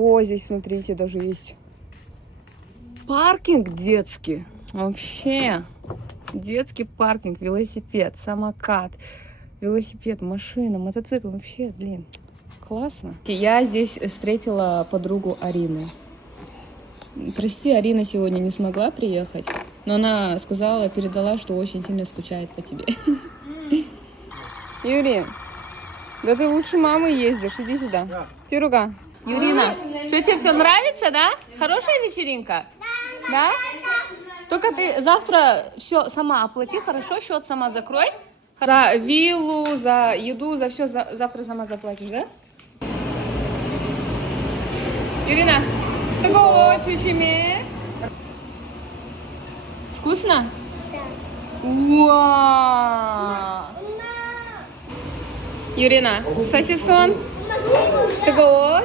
О, здесь, смотрите, даже есть паркинг детский. Вообще. Детский паркинг, велосипед, самокат, велосипед, машина, мотоцикл. Вообще, блин, классно. Я здесь встретила подругу Арины. Прости, Арина сегодня не смогла приехать, но она сказала, передала, что очень сильно скучает по тебе. Юрий, да ты лучше мамы ездишь, иди сюда. Тируга, Юрина, что, тебе все нравится, да? Хорошая вечеринка? Да? Только ты завтра все сама оплати, хорошо? Счет сама закрой. За виллу, за еду, за все завтра сама заплатишь, да? Юрина, такого чучиме. Вкусно? Да. Вау! Юрина, сосисон? Такого?